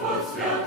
for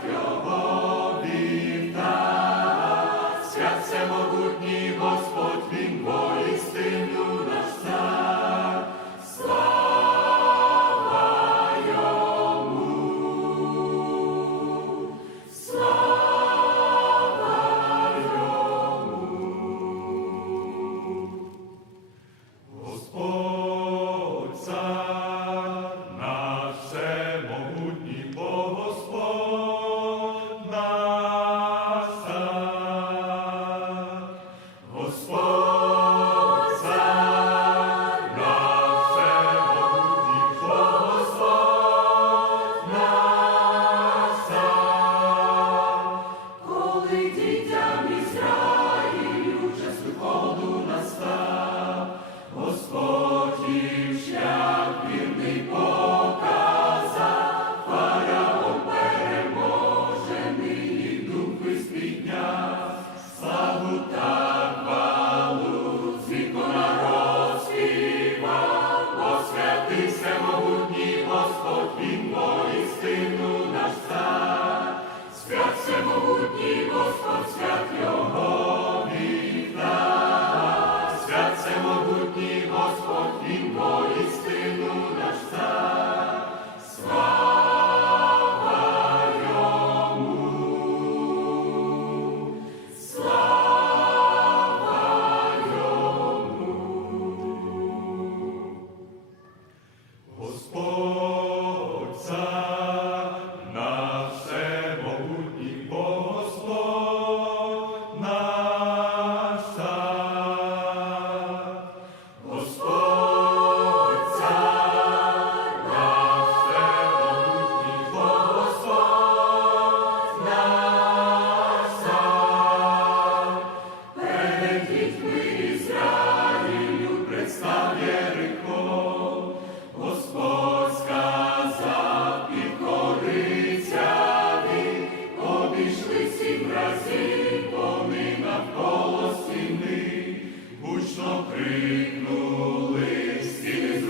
гучно крикнули, стіни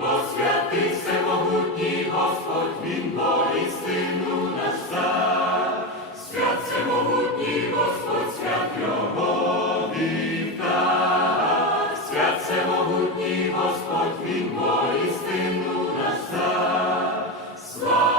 бо святий всемогутній Господь, він болі сину наш цар. свят Господь, свят його вівта, свят Господь, він болі сину наш цар. Слава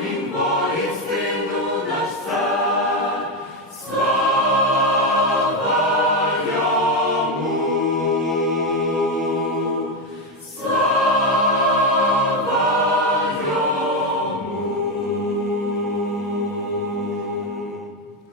Holy One.